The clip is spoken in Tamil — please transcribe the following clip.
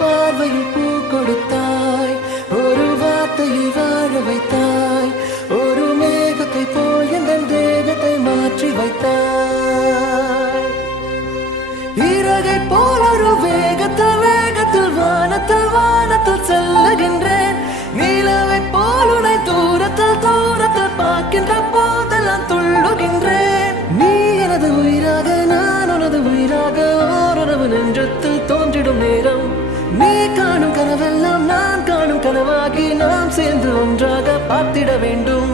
பார்வையில் பூ கொடுத்தாய், ஒரு வார்த்தையில் வாழ வைத்தாய், ஒரு மேகத்தை போல் எந்த தேகத்தை மாற்றி வைத்தாய். இறகை போல் ஒரு வேகத்தில் வேகத்தில் வானத்தில் வானத்தில் செல்லுகின்றேன். நிலவை போல் உன்னை தூரத்தில் தூரத்தில் பார்க்கின்ற போதெல்லாம் துள்ளுகின்றேன். நீ எனது உயிராக நான் உனது உயிராக ஓரளவு நெஞ்சத்தில் தோன்றிடும் நேரம். நீ காணும் கனவெல்லாம் நான் காணும் கனவாகி நாம் சேர்ந்து ஒன்றாக பார்த்திட வேண்டும்.